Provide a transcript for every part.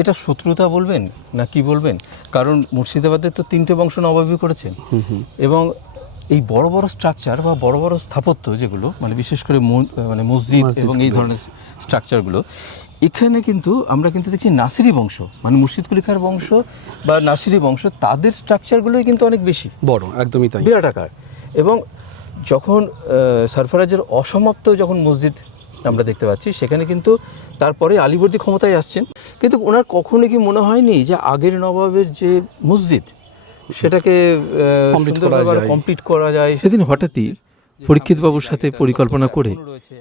এটা শত্রুতা বলবেন না কি বলবেন, কারণ মুর্শিদাবাদের তো 3টে বংশ নবাবী করেছেন এবং এই বড় বড় স্ট্রাকচার বা বড় বড় স্থাপত্য যেগুলো মানে বিশেষ করে মানে মসজিদ এবং এই ধরনের স্ট্রাকচারগুলো, এখানে কিন্তু আমরা কিন্তু দেখছি নাসিরি বংশ মানে মুর্শিদ কুলি খাঁর বংশ বা নাসিরি বংশ, তাদের স্ট্রাকচারগুলোই কিন্তু অনেক বেশি বড়, একদমই তাই, বিরাট আকার। এবং যখন সরফরাজের অসমাপ্ত যখন মসজিদ আমরা দেখতে পাচ্ছি, সেখানে কিন্তু তারপরে আলীবর্দী ক্ষমতায় আসছেন, কিন্তু ওনার কখনো কি মনে হয়নি যে আগের নবাবের যে মসজিদ সেটাকে কমপ্লিট করা যায়? সেদিন হঠাৎই পরীক্ষিতবাবুর সাথে পরিকল্পনা করে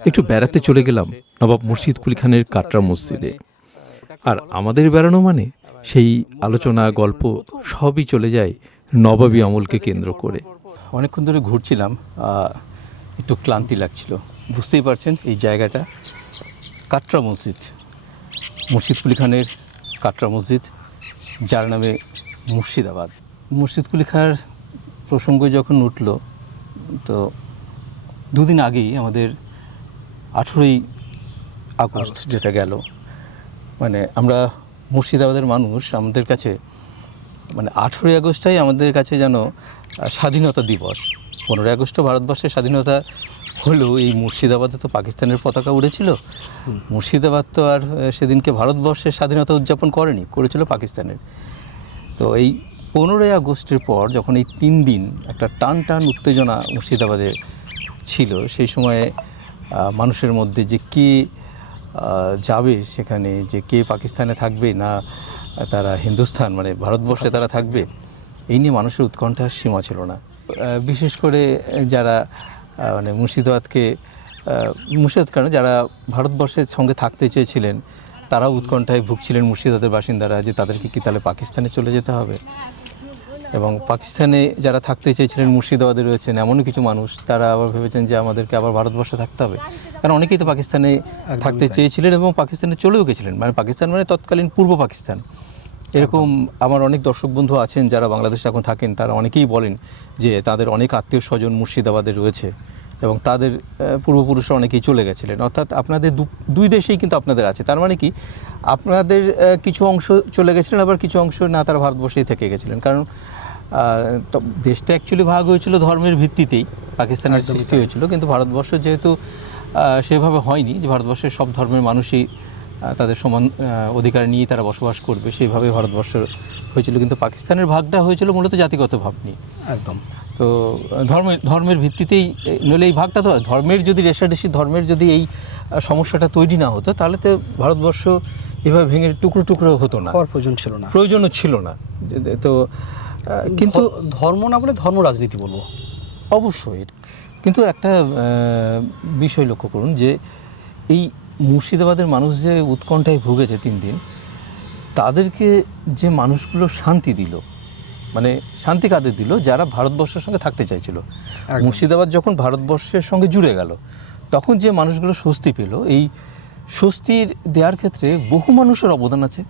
একটু বেড়াতে চলে গেলাম নবাব মুর্শিদ কুলি খানের কাটরা মসজিদে। আর আমাদের বেড়ানো মানে সেই আলোচনা গল্প সবই চলে যায় নবাবী আমলকে কেন্দ্র করে। অনেকক্ষণ ধরে ঘুরছিলাম, একটু ক্লান্তি লাগছিল, বুঝতেই পারছেন এই জায়গাটা কাটরা মসজিদ, মুর্শিদ কুলি খানের কাটরা মসজিদ, যার নামে মুর্শিদাবাদ। মুর্শিদ কুলি খাঁর প্রসঙ্গ যখন উঠল, তো দুদিন আগেই আমাদের 18ই আগস্ট যেটা গেল, মানে আমরা মুর্শিদাবাদের মানুষ, আমাদের কাছে মানে 18ই আগস্টটাই আমাদের কাছে যেন স্বাধীনতা দিবস। 15ই আগস্ট ভারতবর্ষের স্বাধীনতা হলেও এই মুর্শিদাবাদে তো পাকিস্তানের পতাকা উড়েছিল। মুর্শিদাবাদ তো আর সেদিনকে ভারতবর্ষের স্বাধীনতা উদযাপন করেছিল পাকিস্তানের। তো এই 15ই আগস্টের পর যখন এই 3 দিন একটা টান উত্তেজনা মুর্শিদাবাদে ছিল, সেই সময়ে মানুষের মধ্যে যে কে যাবে সেখানে, যে কে পাকিস্তানে থাকবে না তারা হিন্দুস্তান মানে ভারতবর্ষে তারা থাকবে, এই নিয়ে মানুষের উৎকণ্ঠার সীমা ছিল না। বিশেষ করে যারা মানে মুর্শিদাবাদ কেন যারা ভারতবর্ষের সঙ্গে থাকতে চেয়েছিলেন, তারাও উৎকণ্ঠায় ভুগছিলেন মুর্শিদাবাদের বাসিন্দারা, যে তাদেরকে কি তাহলে পাকিস্তানে চলে যেতে হবে। এবং পাকিস্তানে যারা থাকতে চেয়েছিলেন, মুর্শিদাবাদে রয়েছেন এমনও কিছু মানুষ, তারা আবার ভেবেছেন যে আমাদেরকে আবার ভারতবর্ষে থাকতে হবে, কারণ অনেকেই তো পাকিস্তানে থাকতে চেয়েছিলেন এবং পাকিস্তানে চলেও গেছিলেন, মানে পাকিস্তান মানে তৎকালীন পূর্ব পাকিস্তান। এরকম আমার অনেক দর্শক বন্ধু আছেন যারা বাংলাদেশে এখন থাকেন, তারা অনেকেই বলেন যে তাদের অনেক আত্মীয় স্বজন মুর্শিদাবাদে রয়েছে এবং তাদের পূর্বপুরুষরা অনেকেই চলে গেছিলেন। অর্থাৎ আপনাদের দুই দেশেই কিন্তু আপনাদের আছে, তার মানে কি আপনাদের কিছু অংশ চলে গেছিলেন, আবার কিছু অংশ না, তারা ভারতবর্ষেই থেকে গেছিলেন। কারণ দেশটা অ্যাকচুয়ালি ভাগ হয়েছিল ধর্মের ভিত্তিতেই, পাকিস্তানের সৃষ্টি হয়েছিল, কিন্তু ভারতবর্ষ যেহেতু সেভাবে হয়নি যে ভারতবর্ষের সব ধর্মের মানুষই তাদের সমান অধিকার নিয়ে তারা বসবাস করবে, সেইভাবে ভারতবর্ষ হয়েছিল। কিন্তু পাকিস্তানের ভাগটা হয়েছিল মূলত জাতিগত ভাব নিয়ে, একদম। তো ধর্মের ভিত্তিতেই নইলে এই ভাগটা তো ধর্মের যদি রেশারেশি, ধর্মের যদি এই সমস্যাটা তৈরি না হতো, তাহলে তো ভারতবর্ষ এভাবে ভেঙে টুকরো টুকরো হতো না, প্রয়োজনও ছিল না। তো কিন্তু ধর্ম না বলে ধর্ম রাজনীতি বলবো অবশ্যই। কিন্তু একটা বিষয় লক্ষ্য করুন যে এই মুর্শিদাবাদের মানুষ যে উৎকণ্ঠায় ভুগেছে 3 দিন, তাদেরকে যে মানুষগুলো শান্তি দিল, মানে শান্তি কাদের দিল? যারা ভারতবর্ষের সঙ্গে থাকতে চাইছিল। মুর্শিদাবাদ যখন ভারতবর্ষের সঙ্গে জুড়ে গেল, তখন যে মানুষগুলো স্বস্তি পেল, এই স্বস্তির দেওয়ার ক্ষেত্রে বহু মানুষের অবদান আছে,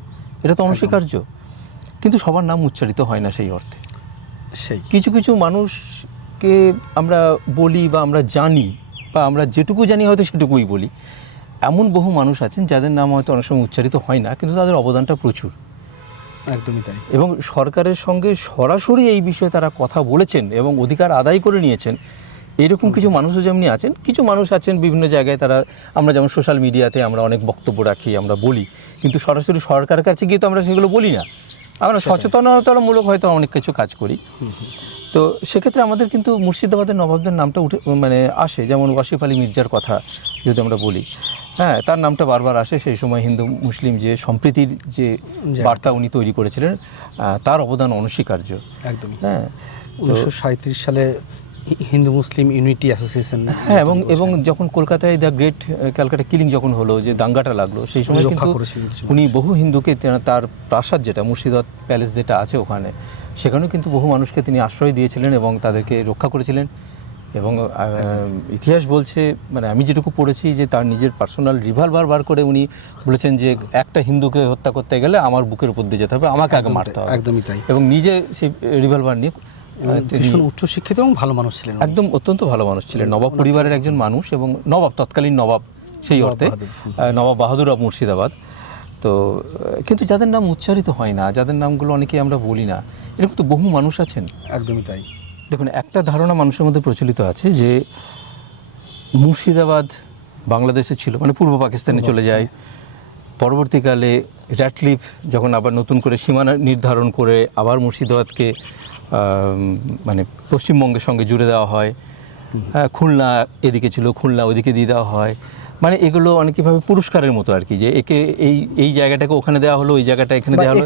এটা তো অনস্বীকার্য। কিন্তু সবার নাম উচ্চারিত হয় না সেই অর্থে। কিছু কিছু মানুষকে আমরা বলি বা আমরা জানি, বা আমরা যেটুকু জানি হয়তো সেটুকুই বলি, এমন বহু মানুষ আছেন যাদের নাম হয়তো অনেক সময় উচ্চারিত হয় না, কিন্তু তাদের অবদানটা প্রচুর। একদমই তাই। এবং সরকারের সঙ্গে সরাসরি এই বিষয়ে তারা কথা বলেছেন এবং অধিকার আদায় করে নিয়েছেন, এরকম কিছু মানুষও যেমনি আছেন। কিছু মানুষ আছেন বিভিন্ন জায়গায়, তারা আমরা যেমন সোশ্যাল মিডিয়াতে আমরা অনেক বক্তব্য রাখি, আমরা বলি, কিন্তু সরাসরি সরকারের কাছে গিয়ে তো আমরা সেগুলো বলি না, আমরা সচেতনতামূলক হয়তো অনেক কিছু কাজ করি। তো সেক্ষেত্রে আমাদের কিন্তু মুর্শিদাবাদের নবাবদের নামটা আসে, যেমন ওয়াসিফ আলী মির্জার কথা যদি আমরা বলি, হ্যাঁ, তার নামটা বারবার আসে। সেই সময় হিন্দু মুসলিম যে সম্প্রীতির যে বার্তা উনি তৈরি করেছিলেন, তার অবদান অনস্বীকার্য। একদম, হ্যাঁ। 1937 সালে হিন্দু মুসলিম ইউনিটি অ্যাসোসিয়েশন, হ্যাঁ, এবং যখন কলকাতায় দ্য গ্রেট ক্যালকাটা কিলিং যখন হলো, যে দাঙ্গাটা লাগলো, সেই সময় কিন্তু উনি বহু হিন্দুকে, তার প্রাসাদ যেটা মুর্শিদাবাদ প্যালেস যেটা আছে ওখানে, সেখানেও কিন্তু বহু মানুষকে তিনি আশ্রয় দিয়েছিলেন এবং তাদেরকে রক্ষা করেছিলেন। এবং ইতিহাস বলছে, মানে আমি যেটুকু পড়েছি, যে তার নিজের পার্সোনাল রিভলভার বার করে উনি বলেছেন যে একটা হিন্দুকে হত্যা করতে গেলে আমার বুকের উপর দিয়ে যেতে হবে, আমাকে আগে মারতে হবে। একদমই তাই। এবং নিজে সেই রিভলভার নিয়ে, ভীষণ উচ্চশিক্ষিত এবং ভালো মানুষ ছিলেন, একদম অত্যন্ত ভালো মানুষ ছিলেন, নবাব পরিবারের একজন মানুষ এবং নবাব, তৎকালীন নবাব সেই অর্থে নবাব বাহাদুর অব মুর্শিদাবাদ। তো কিন্তু যাদের নাম উচ্চারিত হয় না, যাদের নামগুলো অনেকেই আমরা বলি না, এরকম তো বহু মানুষ আছেন। একদমই তাই। দেখুন, একটা ধারণা মানুষের মধ্যে প্রচলিত আছে যে মুর্শিদাবাদ বাংলাদেশে ছিল, মানে পূর্ব পাকিস্তানে চলে যায়। পরবর্তীকালে র্যাটক্লিফ যখন আবার নতুন করে সীমানা নির্ধারণ করে আবার মুর্শিদাবাদকে মানে পশ্চিমবঙ্গের সঙ্গে জুড়ে দেওয়া হয়। খুলনা এদিকে ছিল, খুলনা ওইদিকে দিয়ে দেওয়া হয়। মানে এগুলো অনেকভাবে পুরস্কারের মতো আর কি, যে একে এই জায়গাটাকে ওখানে দেওয়া হলো, ওই জায়গাটা এখানে দেওয়া হলো,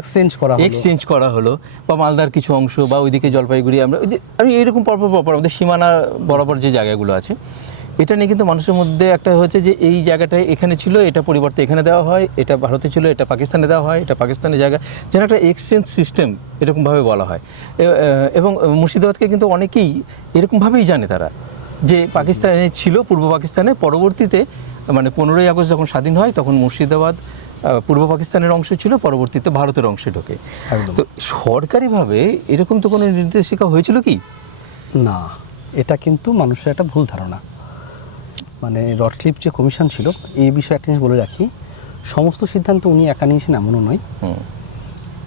এক্সচেঞ্জ করা হলো, বা মালদার কিছু অংশ বা ওইদিকে জলপাইগুড়ি, আমরা ওই যে আমি এইরকম পরপর আমাদের সীমানা বরাবর যে জায়গাগুলো আছে, এটা নিয়ে কিন্তু মানুষের মধ্যে একটা হচ্ছে যে এই জায়গাটায় এখানে ছিল, এটা পরিবর্তে এখানে দেওয়া হয়, এটা ভারতে ছিল, এটা পাকিস্তানে দেওয়া হয়, এটা পাকিস্তানের জায়গা, যেন একটা এক্সচেঞ্জ সিস্টেম এরকমভাবে বলা হয়। এবং মুর্শিদাবাদকে কিন্তু অনেকেই এরকমভাবেই জানে তারা, যে পাকিস্তানে ছিল, পূর্ব পাকিস্তানে, পরবর্তীতে মানে 15ই আগস্ট যখন স্বাধীন হয় তখন মুর্শিদাবাদ পূর্ব পাকিস্তানের অংশ ছিল, পরবর্তীতে ভারতের অংশে ঢোকে। তো সরকারিভাবে এরকম তো কোনো নির্দেশিকা হয়েছিল কি? না, এটা কিন্তু মানুষের একটা ভুল ধারণা। মানে রডক্লিফ যে কমিশন ছিল, এই বিষয়ে একটা জিনিস বলে রাখি, সমস্ত সিদ্ধান্ত উনি একা নিয়েছেন এমনও নয়।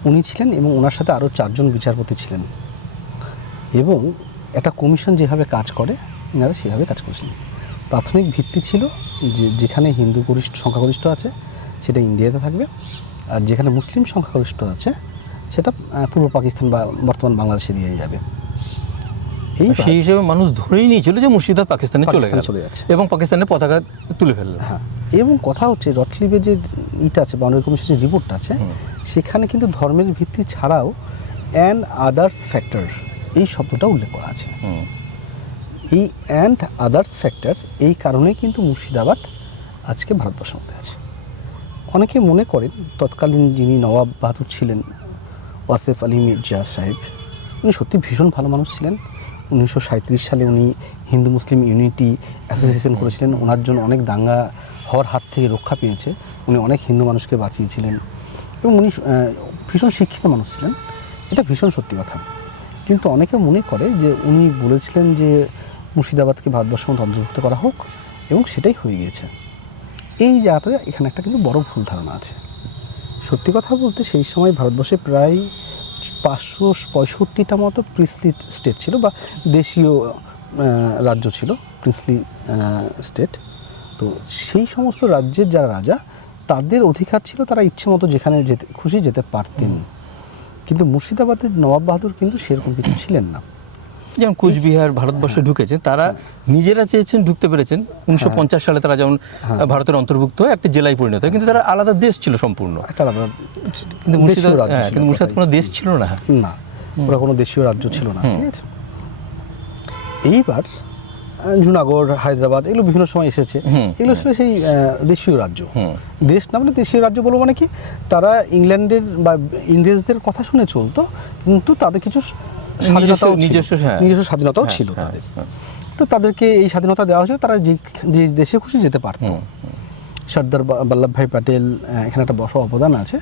উনি ছিলেন এবং ওনার সাথে আরও 4 জন বিচারপতি ছিলেন, এবং একটা কমিশন যেভাবে কাজ করে এনারা সেভাবে কাজ করেছেন। প্রাথমিক ভিত্তি ছিল যে যেখানে হিন্দু সংখ্যাগরিষ্ঠ আছে সেটা ইন্ডিয়াতে থাকবে, আর যেখানে মুসলিম সংখ্যাগরিষ্ঠ আছে সেটা পূর্ব পাকিস্তান বা বর্তমান বাংলাদেশে দিয়ে যাবে। সেই হিসেবে মানুষ ধরেই নিয়েছিল যে মুর্শিদাবাদ পাকিস্তানে চলে যাচ্ছে এবং পাকিস্তানের পতাকা তুলে ফেলল। হ্যাঁ, এবং কথা হচ্ছে রডক্লিফের যে ইটা আছে, বাউন্ডারি কমিশনের যে রিপোর্টটা আছে, সেখানে কিন্তু ধর্মের ভিত্তি ছাড়াও অ্যান্ড আদার্স ফ্যাক্টর এই শব্দটা উল্লেখ করা আছে। এই অ্যান্ড আদার্স ফ্যাক্টর এই কারণেই কিন্তু মুর্শিদাবাদ আজকে ভারতবর্ষের মধ্যে আছে। অনেকে মনে করেন তৎকালীন যিনি নবাব বাহাদুর ছিলেন, ওয়াসেফ আলী মির্জা সাহেব, উনি সত্যি ভীষণ ভালো মানুষ ছিলেন। 1937 সালে উনি হিন্দু মুসলিম ইউনিটি অ্যাসোসিয়েশন করেছিলেন, ওনার জন্য অনেক দাঙ্গা হওয়ার হাত থেকে রক্ষা পেয়েছে, উনি অনেক হিন্দু মানুষকে বাঁচিয়েছিলেন, এবং উনি ভীষণ শিক্ষিত মানুষ ছিলেন, এটা ভীষণ সত্যি কথা। কিন্তু অনেকে মনে করে যে উনি বলেছিলেন যে মুর্শিদাবাদকে ভারতবর্ষের মধ্যে অন্তর্ভুক্ত করা হোক, এবং সেটাই হয়ে গিয়েছে। এই জায়গাতে এখানে একটা কিন্তু বড় ভুল ধারণা আছে। সত্যি কথা বলতে সেই সময় ভারতবর্ষে প্রায় 565টা মতো প্রিন্সলি স্টেট ছিল, বা দেশীয় রাজ্য ছিল, প্রিন্সলি স্টেট। তো সেই সমস্ত রাজ্যের যারা রাজা, তাদের অধিকার ছিল, তারা ইচ্ছে মতো যেখানে যেতে খুশি যেতে পারতেন। কিন্তু মুর্শিদাবাদের নবাব বাহাদুর কিন্তু সেরকম কিছু ছিলেন না। যেমন কুচবিহার ভারতবর্ষে ঢুকেছে, তারা নিজেরা চেয়েছেন, ঢুকতে পেরেছেন। 1950 সালে তারা যেমন ভারতের অন্তর্ভুক্ত হয়ে একটা জেলায় পরিণত হয়, কিন্তু তারা আলাদা দেশ ছিল সম্পূর্ণ, একটা আলাদা। কিন্তু মুর্শিদাবাদ কোনো দেশ ছিল না। না, ওরা কোনো দেশীয় রাজ্য ছিল না। ঠিক আছে, এইবার জুনাগড়, হায়দ্রাবাদ এগুলো বিভিন্ন সময় এসেছে, এগুলো ছিল সেই দেশীয় রাজ্য। দেশ না বলে দেশীয় রাজ্য বলবো, মানে কি, তারা ইংল্যান্ডের বা ইংরেজদের কথা শুনে চলতো, কিন্তু তাদের কিছু নিজস্ব স্বাধীনতাও ছিল তাদের। তো তাদেরকে এই স্বাধীনতা দেওয়া হয়েছিল, তারা যে দেশে খুশি যেতে পারত। সর্দার বল্লভভাই প্যাটেল এখানে একটা বড় অবদান আছে,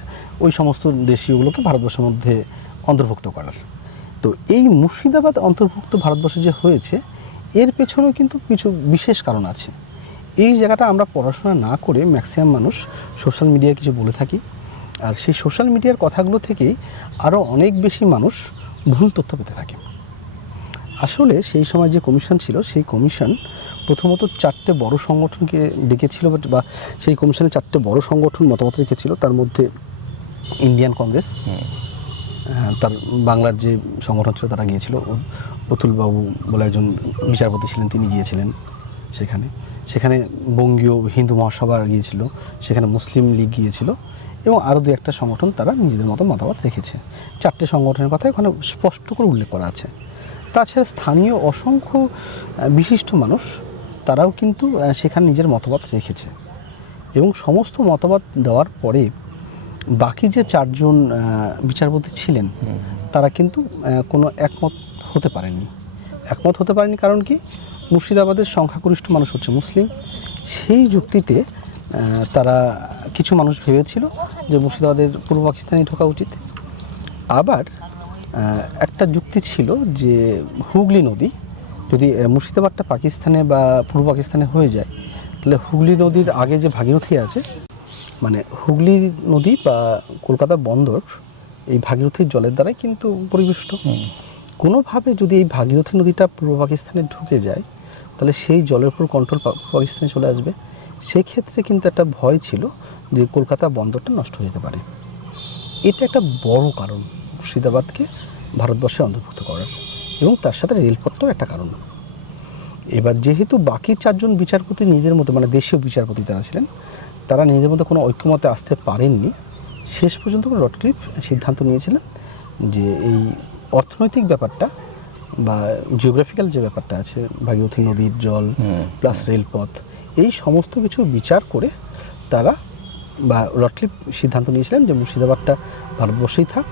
ওই সমস্ত দেশীয়গুলোকে ভারতবর্ষের মধ্যে অন্তর্ভুক্ত করার। তো এই মুর্শিদাবাদ অন্তর্ভুক্ত ভারতবর্ষে যে হয়েছে, এর পেছনেও কিন্তু কিছু বিশেষ কারণ আছে। এই জায়গাটা আমরা পড়াশোনা না করে ম্যাক্সিমাম মানুষ সোশ্যাল মিডিয়ায় কিছু বলে থাকি, আর সেই সোশ্যাল মিডিয়ার কথাগুলো থেকেই আরও অনেক বেশি মানুষ ভুল তথ্য পেতে থাকে। আসলে সেই সময় যে কমিশন ছিল, সেই কমিশন প্রথমত 4টে বড় সংগঠনকে ডেকেছিল, বা সেই কমিশনে 4টে বড় সংগঠন মতামত রেখেছিল। তার মধ্যে ইন্ডিয়ান কংগ্রেস, তার বাংলার যে সংগঠন ছিল তারা গিয়েছিল, অতুলবাবু বলে একজন বিচারপতি ছিলেন, তিনি গিয়েছিলেন সেখানে বঙ্গীয় হিন্দু মহাসভা গিয়েছিল, সেখানে মুসলিম লীগ গিয়েছিল, এবং আরও 2-1টা সংগঠন তারা নিজেদের মতো মতামত রেখেছে। 4টে সংগঠনের কথা ওখানে স্পষ্ট করে উল্লেখ করা আছে। তাছাড়া স্থানীয় অসংখ্য বিশিষ্ট মানুষ তারাও কিন্তু সেখানে নিজের মতামত রেখেছে, এবং সমস্ত মতামত দেওয়ার পরে বাকি যে 4 জন বিচারপতি ছিলেন, তারা কিন্তু কোনো একমত হতে পারেননি। কারণ কি, মুর্শিদাবাদের সংখ্যাগরিষ্ঠ মানুষ হচ্ছে মুসলিম। সেই যুক্তিতে তারা কিছু মানুষ ভেবেছিল যে মুর্শিদাবাদের পূর্ব পাকিস্তানে ঢোকা উচিত। আবার একটা যুক্তি ছিল যে হুগলি নদী যদি মুর্শিদাবাদটা পাকিস্তানে বা পূর্ব পাকিস্তানে হয়ে যায়, তাহলে হুগলি নদীর আগে যে ভাগীরথী আছে, মানে হুগলি নদী বা কলকাতা বন্দর এই ভাগীরথীর জলের দ্বারাই কিন্তু পরিবেষ্ট। কোনোভাবে যদি এই ভাগীরথী নদীটা পূর্ব পাকিস্তানে ঢুকে যায় তাহলে সেই জলের উপর কন্ট্রোল পাকিস্তানে চলে আসবে। সেই ক্ষেত্রে কিন্তু একটা ভয় ছিল যে কলকাতা বন্দরটা নষ্ট হয়ে যেতে পারে। এটা একটা বড় কারণ মুর্শিদাবাদকে ভারতবর্ষে অন্তর্ভুক্ত করার, এবং তার সাথে রেলপথটাও একটা কারণ। এবার যেহেতু বাকি 4 জন বিচারপতি নিজের মতো, মানে দেশীয় বিচারপতি তারা ছিলেন, তারা নিজের মতো কোনো ঐক্যমতে আসতে পারেননি, শেষ পর্যন্ত রডক্লিফ সিদ্ধান্ত নিয়েছিলেন যে এই অর্থনৈতিক ব্যাপারটা বা জিওগ্রাফিক্যাল যে ব্যাপারটা আছে, ভাগীরথী নদীর জল প্লাস রেলপথ, এই সমস্ত কিছু বিচার করে তারা বা রডক্লিফ সিদ্ধান্ত নিয়েছিলেন যে মুর্শিদাবাদটা ভারতবর্ষেই থাক,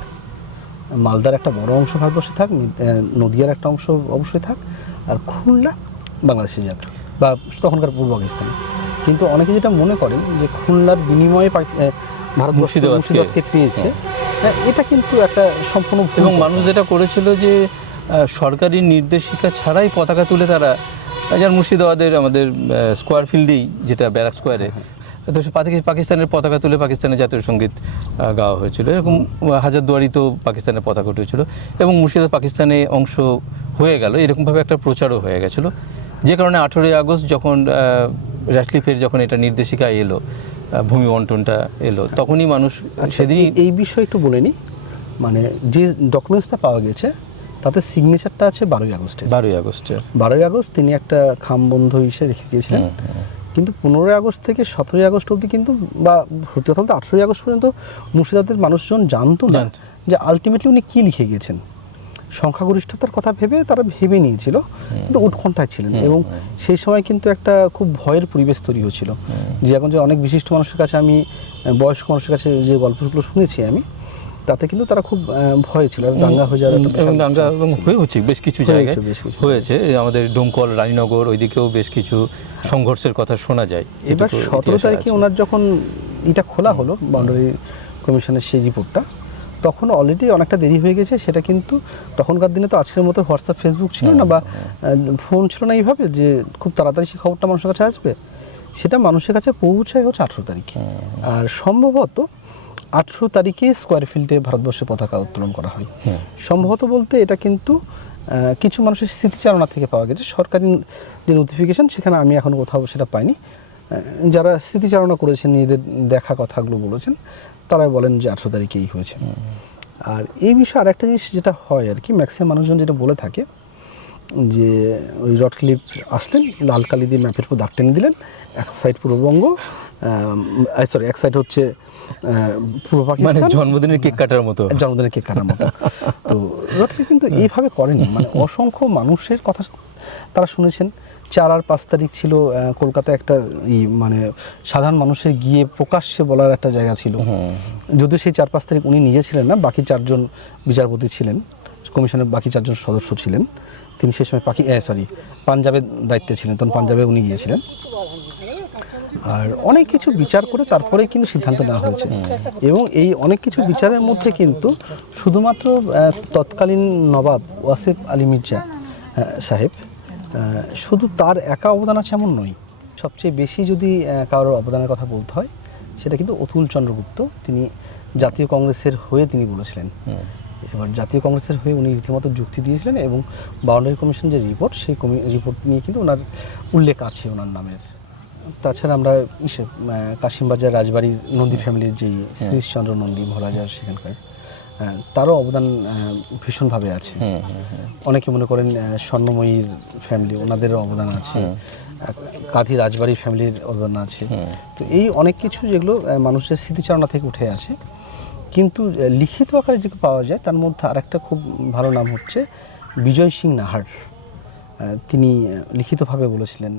মালদার একটা বড় অংশ ভারতবর্ষে থাক, নদিয়ার একটা অংশ অবশ্যই থাক, আর খুলনা বাংলাদেশে যাক বা তখনকার পূর্ব পাকিস্তানে। কিন্তু অনেকে যেটা মনে করেন যে খুলনার বিনিময়ে ভারত মুর্শিদাবাদকে পেয়েছে, এটা কিন্তু একটা সম্পূর্ণ ভুল। এবং মানুষ যেটা করেছিল যে সরকারি নির্দেশিকা ছাড়াই পতাকা তুলে তারা, যেমন মুর্শিদাবাদের আমাদের স্কোয়ার ফিল্ডেই, যেটা ব্যারাক স্কোয়ারে, তো পাকিস্তানের পতাকা তুলে পাকিস্তানের জাতীয় সঙ্গীত গাওয়া হয়েছিল। এরকম হাজারদুয়ারিতেও পাকিস্তানের পতাকা উঠেছিল এবং মুর্শিদাবাদ পাকিস্তানে অংশ হয়ে গেল, এরকমভাবে একটা প্রচারও হয়ে গেছিলো। যে কারণে 18ই আগস্ট যখন রডক্লিফের যখন এটা নির্দেশিকা এলো, ভূমি বন্টনটা এলো, তখনই মানুষ সেদিনই এই বিষয়ে একটু বলে নিই। মানে যে ডকুমেন্টসটা পাওয়া গেছে তাতে সিগনেচারটা আছে 12ই আগস্টে। 12ই আগস্ট তিনি একটা খামবন্ধ হিসেবে রেখে গিয়েছিলেন। কিন্তু 15ই আগস্ট থেকে 17ই আগস্ট অবধি কিন্তু, বা সত্যি কথা বলতে 18ই আগস্ট পর্যন্ত মুর্শিদাবাদের মানুষজন জানতো না যে আলটিমেটলি উনি কী লিখে গিয়েছেন। সংখ্যাগরিষ্ঠতার কথা ভেবে তারা ভেবে নিয়েছিল, কিন্তু উৎকণ্ঠায় ছিলেন। এবং সেই সময় কিন্তু একটা খুব ভয়ের পরিবেশ তৈরি হয়েছিল। যে এখন যে অনেক বিশিষ্ট মানুষের কাছে, আমি বয়স্ক মানুষের কাছে যে গল্পগুলো শুনেছি আমি, তাতে কিন্তু তারা খুব ভয় ছিল, দাঙ্গা হয়ে যাওয়ার এবং দাঙ্গা হয়েছে বেশ কিছু জায়গায় হয়েছে। আমাদের ডোমকল, রানীনগর, ওইদিকেও বেশ কিছু সংঘর্ষের কথা শোনা যায়। এবার 17 তারিখে ওনার যখন এটা খোলা হলো বাউন্ডারি কমিশনের সেই রিপোর্টটা, তখন অলরেডি অনেকটা দেরি হয়ে গেছে। সেটা কিন্তু তখনকার দিনে তো আজকের মতো হোয়াটসঅ্যাপ, ফেসবুক ছিল না, বা ফোন ছিল না এইভাবে যে খুব তাড়াতাড়ি সেই খবরটা মানুষের কাছে আসবে। সেটা মানুষের কাছে পৌঁছায় হচ্ছে 18 তারিখে। আর সম্ভবত 18 তারিখে স্কোয়ার ফিল্ডে ভারতবর্ষের পতাকা উত্তোলন করা হয়। সম্ভবত বলতে এটা কিন্তু কিছু মানুষের স্মৃতিচারণা থেকে পাওয়া গেছে। সরকারি যে নোটিফিকেশন, সেখানে আমি এখনও কোথাও সেটা পাইনি। যারা স্মৃতিচারণা করেছেন, নিজেদের দেখা কথাগুলো বলেছেন, তারাই বলেন যে 18 তারিখেই হয়েছে। আর এই বিষয়ে আরেকটা জিনিস যেটা হয় আর কি, ম্যাক্সিমাম মানুষজন যেটা বলে থাকে যে ওই রডক্লিফ আসলেন, লাল কালি দিয়ে ম্যাপের উপর দাগ টেনে দিলেন, এক সাইড পূর্ববঙ্গ, সরি এক সাইড হচ্ছে পূর্ব পাকিস্তান, জন্মদিনের কেক কাটার মতো। তো রডক্লিফ কিন্তু এইভাবে করেনি। মানে অসংখ্য মানুষের কথা তারা শুনেছেন। 4 আর 5 তারিখ ছিল কলকাতায় একটা মানে সাধারণ মানুষের গিয়ে প্রকাশ্যে বলার একটা জায়গা ছিল। যদিও সেই 4-5 তারিখ উনি নিজে ছিলেন না, বাকি 4 জন বিচারপতি ছিলেন, কমিশনের বাকি 4 জন সদস্য ছিলেন। তিনি সেই সময় পাঞ্জাবের দায়িত্বে ছিলেন, তখন পাঞ্জাবে উনি গিয়েছিলেন। আর অনেক কিছু বিচার করে তারপরেই কিন্তু সিদ্ধান্ত নেওয়া হয়েছে। এবং এই অনেক কিছু বিচারের মধ্যে কিন্তু শুধুমাত্র তৎকালীন নবাব ওয়াসিফ আলী মির্জা সাহেব শুধু তার একা অবদান আছে এমন নয়। সবচেয়ে বেশি যদি কারোর অবদানের কথা বলতে হয়, সেটা কিন্তু অতুল চন্দ্রগুপ্ত। তিনি জাতীয় কংগ্রেসের হয়ে তিনি বলেছিলেন। এবার জাতীয় কংগ্রেসের হয়ে উনি রীতিমতো যুক্তি দিয়েছিলেন, এবং বাউন্ডারি কমিশন যে রিপোর্ট, সেই রিপোর্ট নিয়ে কিন্তু ওনার উল্লেখ আছে ওনার নামের। তাছাড়া আমরা কাশিমবাজার রাজবাড়ির নন্দী ফ্যামিলির যেই শ্রীশচন্দ্র নন্দী মহারাজার, সেখানকার তারও অবদান ভীষণভাবে আছে। অনেকে মনে করেন স্বর্ণময়ীর ফ্যামিলি, ওনাদেরও অবদান আছে, কাঁধি রাজবাড়ির ফ্যামিলির অবদান আছে। তো এই অনেক কিছু যেগুলো মানুষের স্মৃতিচারণা থেকে উঠে আসে, কিন্তু লিখিত আকারে যেগুলো পাওয়া যায় তার মধ্যে আরেকটা খুব ভালো নাম হচ্ছে বিজয় সিং নাহার। তিনি লিখিতভাবে বলেছিলেন।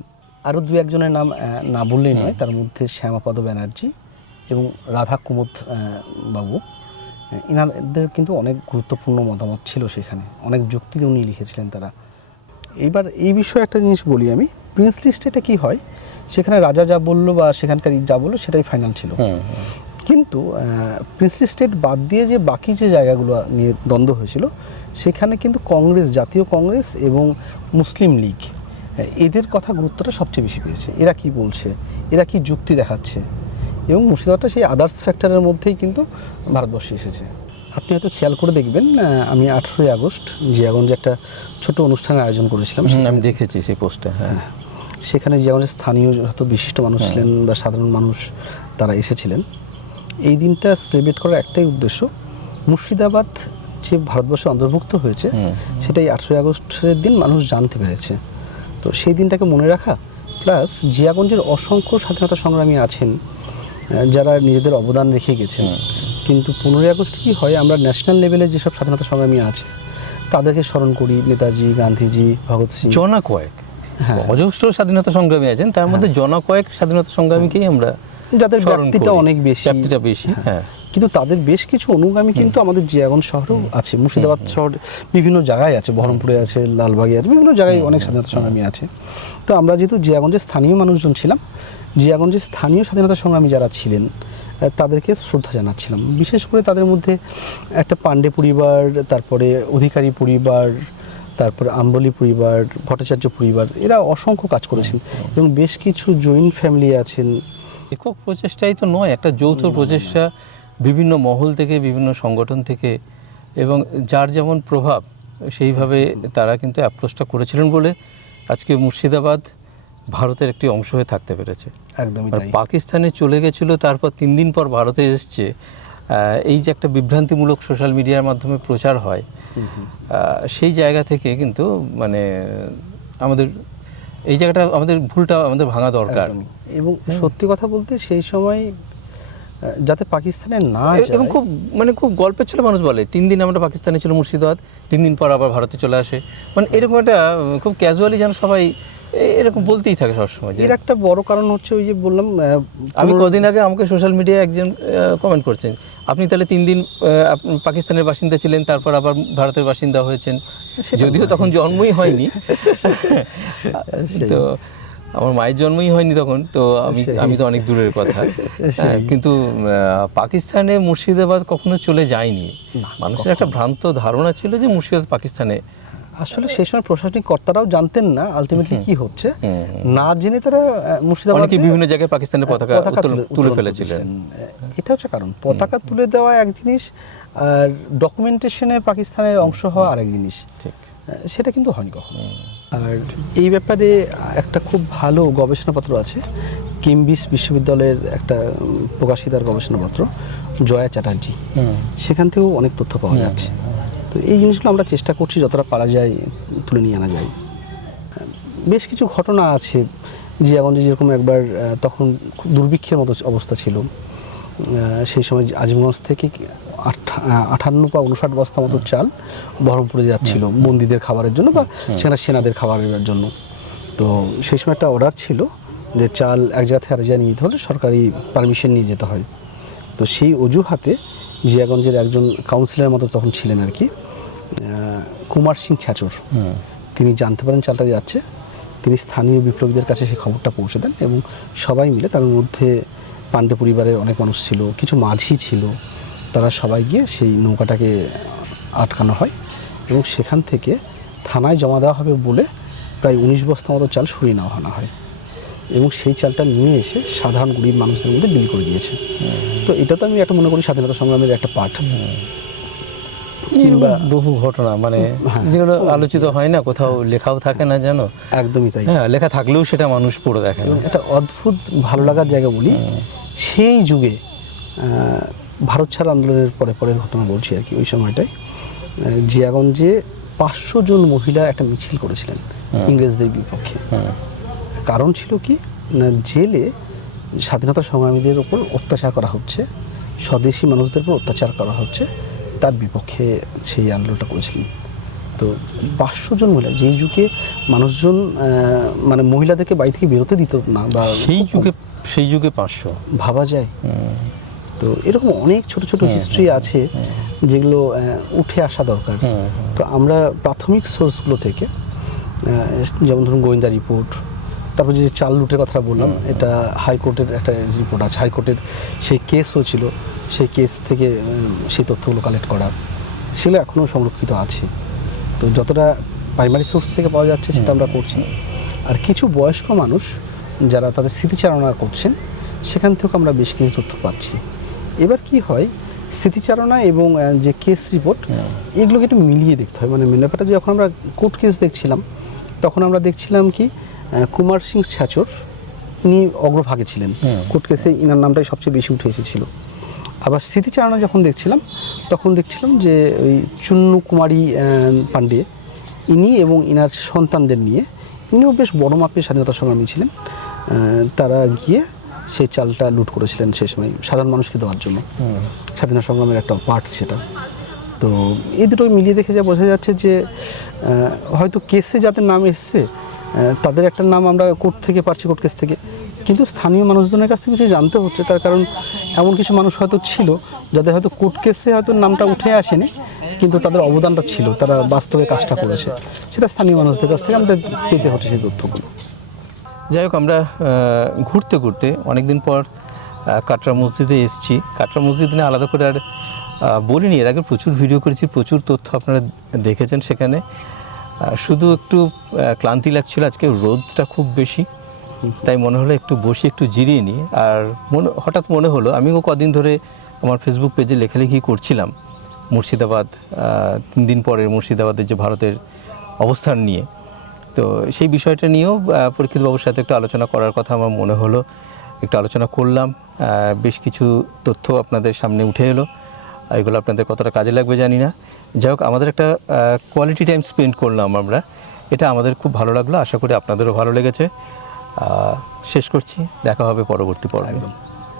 আরও 2-1 নাম না বললেই নয়, তার মধ্যে শ্যামাপদ ব্যানার্জি এবং রাধা কুমুদ বাবু, এনাদের কিন্তু অনেক গুরুত্বপূর্ণ মতামত ছিল সেখানে, অনেক যুক্তি উনি লিখেছিলেন তারা। এইবার এই বিষয়ে একটা জিনিস বলি আমি, প্রিন্সলি স্টেটে কী হয়, সেখানে রাজা যা বললো বা সেখানকার যা বললো সেটাই ফাইনাল ছিল। কিন্তু প্রিন্সলি স্টেট বাদ দিয়ে যে বাকি যে জায়গাগুলো নিয়ে দ্বন্দ্ব হয়েছিল, সেখানে কিন্তু কংগ্রেস, জাতীয় কংগ্রেস এবং মুসলিম লীগ, এদের কথা গুরুত্বটা সবচেয়ে বেশি পেয়েছে। এরা কি বলছে, এরা কি যুক্তি দেখাচ্ছে, এবং মুর্শিদাবাদটা সেই আদার্স ফ্যাক্টরের মধ্যেই কিন্তু ভারতবর্ষে এসেছে। আপনি হয়তো খেয়াল করে দেখবেন, আমি 18ই আগস্ট জিয়াগঞ্জে একটা ছোট অনুষ্ঠানের আয়োজন করেছিলাম। আমি দেখেছি সেই পোস্টটা। হ্যাঁ, সেখানে জিয়াগঞ্জের স্থানীয় যত বিশিষ্ট মানুষ ছিলেন বা সাধারণ মানুষ তারা এসেছিলেন। এই দিনটা সেলিব্রেট করার একটাই উদ্দেশ্য, মুর্শিদাবাদ যে ভারতবর্ষে অন্তর্ভুক্ত হয়েছে সেটাই 18ই আগস্টের দিন মানুষ জানতে পেরেছে। তো সেই দিনটাকে মনে রাখা, প্লাস জিয়াগঞ্জের অসংখ্য স্বাধীনতা সংগ্রামী আছেন যারা নিজেদের অবদান রেখে গেছেন, কিন্তু 15ই আগস্ট কী হয়, আমরা ন্যাশনাল লেভেলে যেসব স্বাধীনতা সংগ্রামী আছে তাদেরকে স্মরণ করি, নেতাজি, গান্ধীজি, ভগৎ সিং, জনা কয়েক অজস্র স্বাধীনতা সংগ্রামী আছেন, তার মধ্যে জনা কয়েক স্বাধীনতা সংগ্রামীকেই আমরা যাদের ব্যাপ্তিটা অনেক বেশি, হ্যাঁ, কিন্তু তাদের বেশ কিছু অনুগামী কিন্তু আমাদের জিয়াগঞ্জ শহরেও আছে, মুর্শিদাবাদ শহর বিভিন্ন জায়গায় আছে, বহরমপুরে আছে, লালবাগে আছে, বিভিন্ন জায়গায় অনেক স্বাধীনতা সংগ্রামী আছে। তো আমরা যেহেতু জিয়াগঞ্জের স্থানীয় মানুষজন ছিলাম, জিয়াগঞ্জের স্থানীয় স্বাধীনতা সংগ্রামী যারা ছিলেন তাদেরকে শ্রদ্ধা জানাচ্ছিলাম। বিশেষ করে তাদের মধ্যে একটা পাণ্ডে পরিবার, তারপরে অধিকারী পরিবার, তারপরে আম্বলি পরিবার, ভট্টাচার্য পরিবার, এরা অসংখ্য কাজ করেছেন এবং বেশ কিছু জৈন ফ্যামিলি আছেন। একক প্রচেষ্টাই তো নয়, একটা যৌথ প্রচেষ্টা বিভিন্ন মহল থেকে, বিভিন্ন সংগঠন থেকে, এবং যার যেমন প্রভাব সেইভাবে তারা কিন্তু অ্যাপ্রোচটা করেছিলেন বলে আজকে মুর্শিদাবাদ ভারতের একটি অংশ হয়ে থাকতে পেরেছে। একদমই আর তাই। পাকিস্তানে চলে গেছিল, তারপর 3 দিন পর ভারতে এসছে, এই যে একটা বিভ্রান্তিমূলক সোশ্যাল মিডিয়ার মাধ্যমে প্রচার হয়, সেই জায়গা থেকে কিন্তু মানে আমাদের এই জায়গাটা, আমাদের ভুলটা আমাদের ভাঙা দরকার। এবং সত্যি কথা বলতে সেই সময় যাতে পাকিস্তানে না যায়, এবং খুব গল্পের ছিল, মানুষ বলে 3 দিন আমরা পাকিস্তানে ছিল মুর্শিদাবাদ, 3 দিন পর আবার ভারতে চলে আসে, মানে এরকম একটা খুব ক্যাজুয়ালি যেন সবাই এরকম বলতেই থাকে সবসময়। এর একটা বড় কারণ হচ্ছে ওই যে বললাম, আমি কদিন আগে আমাকে সোশ্যাল মিডিয়ায় একজন কমেন্ট করছেন, আপনি তাহলে 3 দিন পাকিস্তানের বাসিন্দা ছিলেন, তারপর আবার ভারতের বাসিন্দা হয়েছেন, যদিও তখন জন্মই হয়নি। তো আমার মায়ের জন্মই হয়নি তখন, তো আমি তো অনেক দূরের কথা। কিন্তু পাকিস্তানে মুর্শিদাবাদ কখনো চলে যায়নি। মানুষের একটা ভ্রান্ত ধারণা ছিল যে মুর্শিদাবাদ পাকিস্তানে। আসলে সেই সময় প্রশাসনিক কর্তারাও জানতেন না আলটিমেটলি কি হচ্ছে, না জেনে তারা মুর্শিদাবাদে বিভিন্ন জায়গায় পাকিস্তানের পতাকা তুলে ফেলেছিলেন। এটা হচ্ছে কারণ, পতাকা তুলে দেওয়া এক জিনিস, আর ডকুমেন্টেশনে পাকিস্তানের অংশ হওয়া আরেক জিনিস, ঠিক সেটা কিন্তু হয়নি কখনো। আর এই ব্যাপারে একটা খুব ভালো গবেষণাপত্র আছে, কেমব্রিজ বিশ্ববিদ্যালয়ের একটা প্রকাশিতার গবেষণাপত্র, জয়া চ্যাটার্জি, সেখান থেকেও অনেক তথ্য পাওয়া যাচ্ছে। তো এই জিনিসগুলো আমরা চেষ্টা করছি যতটা পারা যায় তুলে নিয়ে আনা যায়। বেশ কিছু ঘটনা আছে জিয়াগঞ্জে, যেরকম একবার তখন খুব দুর্ভিক্ষের মতো অবস্থা ছিল, সেই সময় আজিমগঞ্জ থেকে 58 বা 59 বস্তা মতো চাল বহরমপুরে যাচ্ছিল বন্দীদের খাবারের জন্য বা সেখানে সেনাদের খাবারের জন্য। তো সেই সময় একটা অর্ডার ছিল যে চাল এক জায়গা থেকে আরেক জায়গায় নিয়ে যেতে হলে সরকারি পারমিশন নিয়ে যেতে হয়। তো সেই অজুহাতে জিয়াগঞ্জের একজন কাউন্সিলরের মতো তখন ছিলেন আর কি, কুমার সিং ছাচুর, তিনি জানতে পারেন চালটা যাচ্ছে, তিনি স্থানীয় বিপ্লবীদের কাছে সেই খবরটা পৌঁছে দেন এবং সবাই মিলে, তার মধ্যে পাণ্ডে পরিবারের অনেক মানুষ ছিল, কিছু মাঝি ছিল, তারা সবাই গিয়ে সেই নৌকাটাকে আটকানো হয় এবং সেখান থেকে থানায় জমা দেওয়া হবে বলে প্রায় 19 বস্তা মতো চাল সরিয়ে নেওয়া হয় এবং সেই চালটা নিয়ে এসে সাধারণ গরিব মানুষদের মধ্যে বিলি করে দিয়েছে। তো এটা তো আমি একটা মনে করি স্বাধীনতা সংগ্রামের একটা পার্ট। কিংবা বহু ঘটনা মানে যেগুলো আলোচিত হয় না, কোথাও লেখাও থাকে না, জানো। একদমই তাই। হ্যাঁ, লেখা থাকলেও সেটা মানুষ পড়ে দেখে না। একটা অদ্ভুত ভালো লাগার জায়গা বলি, সেই যুগে ভারত ছাড় আন্দোলনের পরের ঘটনা বলছি আর কি, ওই সময়টায় জিয়াগঞ্জে 500 জন মহিলা একটা মিছিল করেছিলেন ইংরেজদের বিপক্ষে। কারণ ছিল কি না, জেলে স্বাধীনতা সংগ্রামীদের উপর অত্যাচার করা হচ্ছে, স্বদেশি মানুষদের উপর অত্যাচার করা হচ্ছে, তার বিপক্ষে সেই আন্দোলনটা করেছিলেন। তো 500 জন মহিলা, যেই যুগে মানুষজন মানে মহিলাদেরকে বাড়ি থেকে বেরোতে দিত না, বা সেই যুগে 500 ভাবা যায়। তো এরকম অনেক ছোট ছোট হিস্ট্রি আছে যেগুলো উঠে আসা দরকার। তো আমরা প্রাথমিক সোর্সগুলো থেকে, যেমন ধরুন গোয়েন্দা রিপোর্ট, তারপর যে চাল লুটের কথা বললাম, এটা হাইকোর্টের একটা রিপোর্ট আছে, হাইকোর্টের সেই কেস হয়েছিল, সেই কেস থেকে সেই তথ্যগুলো কালেক্ট করা, সেগুলো এখনও সংরক্ষিত আছে। তো যতটা প্রাইমারি সোর্স থেকে পাওয়া যাচ্ছে সেটা আমরা করছি। আর কিছু বয়স্ক মানুষ যারা তাদের স্মৃতিচারণা করছেন, সেখান থেকে আমরা বেশ কিছু তথ্য পাচ্ছি। এবার কি হয়, স্মৃতিচারণা এবং যে কেস রিপোর্ট এগুলোকে একটু মিলিয়ে দেখতে হয়। মানে ব্যাপারটা যখন আমরা কোর্ট কেস দেখছিলাম তখন আমরা দেখছিলাম কি কুমার সিং ছাচর ইনি অগ্রভাগে ছিলেন কোর্ট কেসে, ইনার নামটাই সবচেয়ে বেশি উঠে এসেছিল। আবার স্মৃতিচারণা যখন দেখছিলাম তখন দেখছিলাম যে ওই চুন্নু কুমারী পাণ্ডে ইনি এবং ইনার সন্তানদের নিয়ে, ইনিও বেশ বড় মাপের স্বাধীনতা সংগ্রামী ছিলেন, তারা গিয়ে সেই চালটা লুট করেছিলেন সেই সময় সাধারণ মানুষকে দেওয়ার জন্য। স্বাধীনতা সংগ্রামের একটা পার্ট সেটা। তো এই দুটো মিলিয়ে দেখে যা বোঝা যাচ্ছে যে হয়তো কেসে যাদের নাম এসছে তাদের একটা নাম আমরা কোর্ট থেকে পাচ্ছি, কোর্ট কেস থেকে, কিন্তু স্থানীয় মানুষজনের কাছ থেকে কিছু জানতে হচ্ছে। তার কারণ এমন কিছু মানুষ হয়তো ছিল যাদের হয়তো কোর্ট কেসে হয়তো নামটা উঠে আসেনি, কিন্তু তাদের অবদানটা ছিল, তারা বাস্তবে কাজটা করেছে, সেটা স্থানীয় মানুষদের কাছ থেকে আমাদের পেতে হচ্ছে সেই তথ্যগুলো। যাই হোক, আমরা ঘুরতে ঘুরতে অনেকদিন পর কাটরা মসজিদে এসেছি। কাটরা মসজিদ নিয়ে আলাদা করে আর বলিনি, এর আগে প্রচুর ভিডিও করেছি, প্রচুর তথ্য আপনারা দেখেছেন সেখানে। শুধু একটু ক্লান্তি লাগছিল, আজকে রোদটা খুব বেশি, তাই মনে হলো একটু বসে একটু জিরিয়ে নিই। আর হঠাৎ মনে হলো, আমিও কদিন ধরে আমার ফেসবুক পেজে লেখালেখি করছিলাম মুর্শিদাবাদ, 3 দিন পরের মুর্শিদাবাদের যে ভারতের অবস্থান নিয়ে। তো সেই বিষয়টা নিয়েও পরীক্ষিত বাবুর সাথে একটু আলোচনা করার কথা আমার মনে হলো, একটু আলোচনা করলাম। বেশ কিছু তথ্য আপনাদের সামনে উঠে এলো, এগুলো আপনাদের কতটা কাজে লাগবে জানি না। যাই হোক, আমাদের একটা কোয়ালিটি টাইম স্পেন্ড করলাম আমরা, এটা আমাদের খুব ভালো লাগলো, আশা করি আপনাদেরও ভালো লেগেছে। শেষ করছি, দেখা হবে পরবর্তী পর্বে।